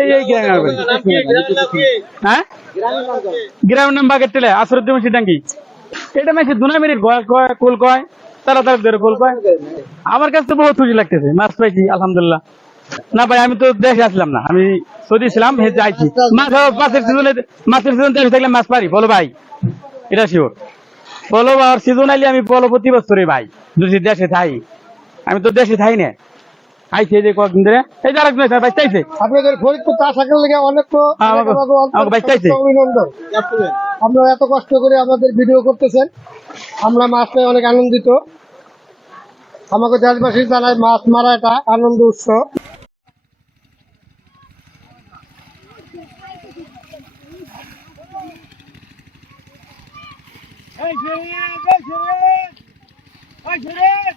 এই এই গ্রামের বাড়ি। হ্যাঁ? গ্রামের নাম বাগের আসরুদ্দিন সিটাঙ্গি এটা মেসে দুনা মিনিট কয় কুল কয় তাড়াতাড়ি ধরে কুল কয় আমার কাছে তো বহুত খুশি লাগতেছে। মাছ পাইছি আলহামদুলিল্লাহ। না ভাই আমি তো দেশে আসলাম না। আমি সৌদি ছিলাম মাছ মাছের সিজনে মাছের সিজন দেশে থাকলে মাছ পারি। বলো ভাই এটা শিওর বলো আর সিজন আইলে আমি বলো প্রতি বছরে ভাই যদি দেশে থাই। আমি তো দেশে থাই না। আইছে এই কদিন ধরে এই যারা নয় স্যার বাইচাইছে আপনাদের ফরিদপুর চা সাইকেল লেগে অনেক হ্যাঁ, আমাকে বাইচাইছে অভিনন্দন আপনারা এত কষ্ট করে আমাদের ভিডিও করতেছেন আমরা মাছ পেয়ে অনেক আনন্দিত আমাকে দেশবাসী জানায় মাছ মারা এটা আনন্দ উৎসব Hey, Julian! Hey, Julian! Hey, Julian!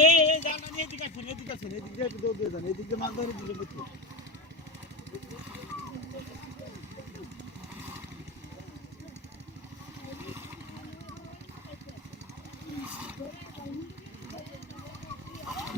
এই এই জানা নিয়ে দিকে আসেন, এদিকে আসেন, এদিকে দৌড় দিয়ে যান, এদিকে মাছ ধরে দিলে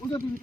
ওটা তুমি